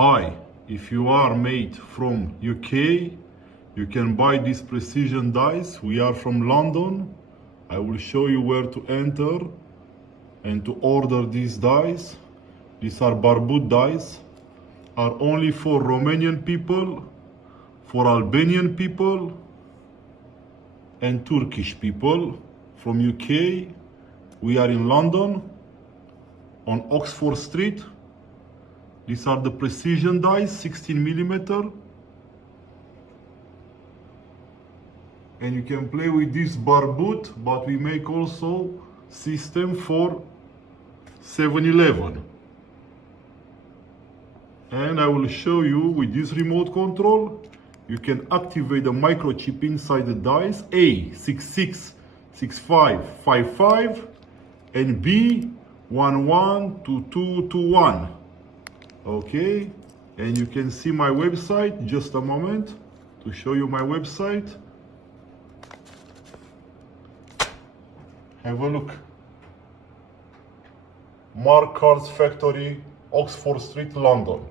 Hi, if you are made from UK, you can buy these precision dice. We are from London. I will show you where to enter and to order these dice. These are Barbooth dice, are only for Romanian people, for Albanian people, and Turkish people from UK. We are in London on Oxford Street. These are the precision dice, 16 millimeter. And you can play with this Barbooth, but we make also system for 7-Eleven. And I will show you with this remote control, you can activate the microchip inside the dice, A666555 and B112221. Okay, and you can see my website. Just a moment to show you my website. Have a look. Mark Cards Factory, Oxford Street, London.